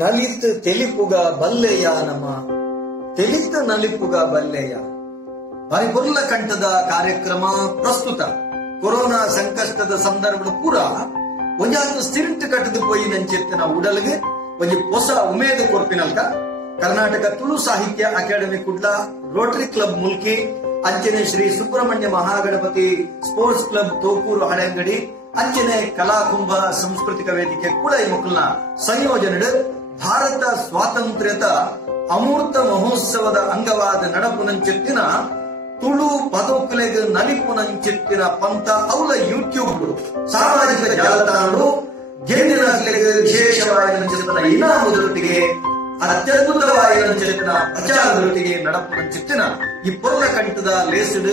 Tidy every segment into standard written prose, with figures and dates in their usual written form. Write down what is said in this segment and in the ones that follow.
ನಲಿತ್ ತೆಲಿಪುಗ ಬಲ್ಲೆಯ ನಮ ತೆಲಿತ್ ನಲಿಪುಗ ಬಲ್ಲೆಯ ಪರಿಪುರ್ಲ ಕಂಠದ ಕಾರ್ಯಕ್ರಮ ಪ್ರಸ್ತುತ ಕೊರೋನಾ ಸಂಕಷ್ಟದ ಸಂದರ್ಭ ಪೂರ ಒಂಜಾದು ಸ್ಟಿರಿಂಟ್ ಕಟ್ಟದು ಪೋಯಿ ನಂಚೆತ್ತಿನ ಉಡಲ್ಗೆ ಒಂಜಿ ಹೊಸ ಉಮೇದು ಕೊರ್ಪಿನಲ್ಕ ಕರ್ನಾಟಕ ತುಳು ಸಾಹಿತ್ಯ academy Kudla Rotary club Mulki ಅಂಚನೆ ಶ್ರೀ ಸುಬ್ರಹ್ಮಣ್ಯ ಮಹಾಗಣಪತಿ ಸ್ಪೋರ್ಟ್ಸ್ ಕ್ಲಬ್ ತೋಕೂರು ಹಳೆಂಗಡಿ ಅಂಚನೆ ಕಲಾಕುಂಭ ಸಾಂಸ್ಕೃತಿಕ ವೇದಿಕೆ ಕೂಡ ಈ ಮಕ್ಕಳನ್ನ ಸಂಯೋಜನೆ ಭಾರತ ಸ್ವಾತಂತ್ರ್ಯದ ಅಮೂರ್ತ ಮಹೋತ್ಸವದ ಅಂಗವಾದ ನಡಪುನಂಚೆತ್ತಿನ ತುಳು ಪದಕಲೆಗೆ ನಲಿಪುನಂಚೆತ್ತಿನ ಪಂಥ ಅವಳ ಯೂಟ್ಯೂಬ್ ಸಾಮಾಜಿಕ ಜಾಲತಾಣಗಳು ಗೆಂಡಿನ ವಿಶೇಷವಾದ ಇನಾಮದೊಟ್ಟಿಗೆ ಅತ್ಯದ್ಭುತವಾದ ಪ್ರಚಾರದೊಟ್ಟಿಗೆ ನಡಪುನಂಚೆತ್ತಿನ ಈ ಪೊರ್ಲ ಕಂಠದ ಲೇಸಡ್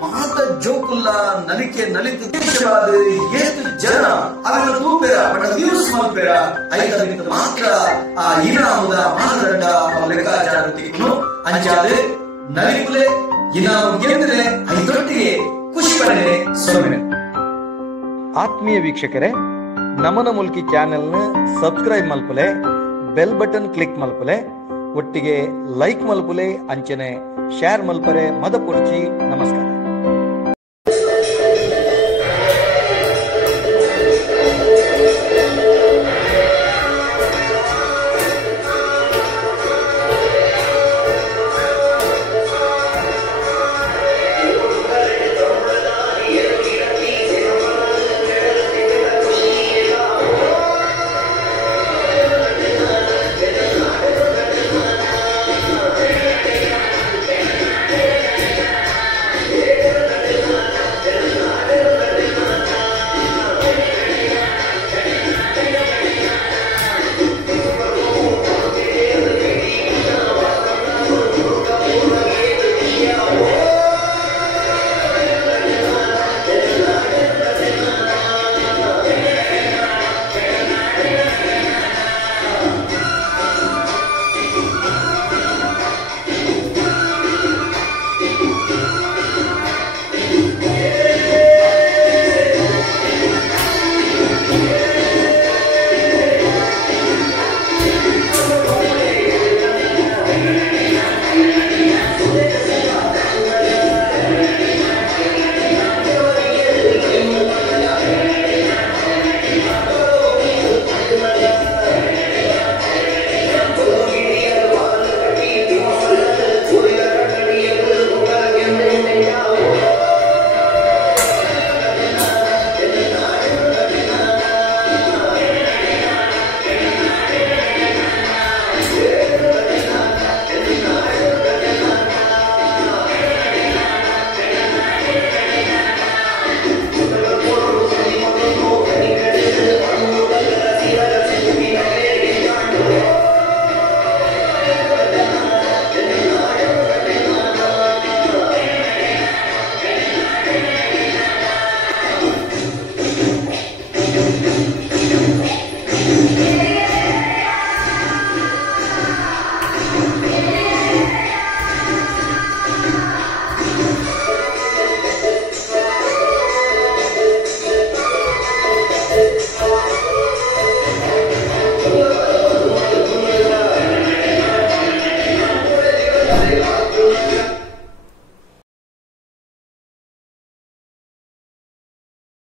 ಮಾತ ಜೋಕುಲ್ಲ ನಲಿಕೆ ನಲಿತ ದೇಶವಾದ ಏತು ಜನ ಅವರ ತೂಪೆರ ಬಡ ವ್ಯೂಸ್ ಮಲ್ಪೆರ ಐದರಿಂದ ಮಾತ್ರ ಆ ಇನಾಮದ ಮಾನದಂಡ ಲೆಕ್ಕಾಚಾರವನ್ನು ಅಂಚಾದೆ ನಲಿಪುಲೆ ಇನಾಮ ಗೆಂದ್ರೆ ಐದೊಟ್ಟಿಗೆ ಖುಷಿ ಪಡೆ ಸೊನ್ನೆ. ಆತ್ಮೀಯ ವೀಕ್ಷಕರೇ, ನಮನ ಮುಲ್ಕಿ ಚಾನೆಲ್ನ ಸಬ್ಸ್ಕ್ರೈಬ್ ಮಲ್ಪಲೆ, ಬೆಲ್ ಬಟನ್ ಕ್ಲಿಕ್ ಮಲ್ಪಲೆ, ಒಟ್ಟಿಗೆ ಲೈಕ್ ಮಲ್ಪಲೆ, ಅಂಚನೆ ಶೇರ್ ಮಲ್ಪರೆ ಮದ ಪೊರ್ಚಿ. ನಮಸ್ಕಾರ.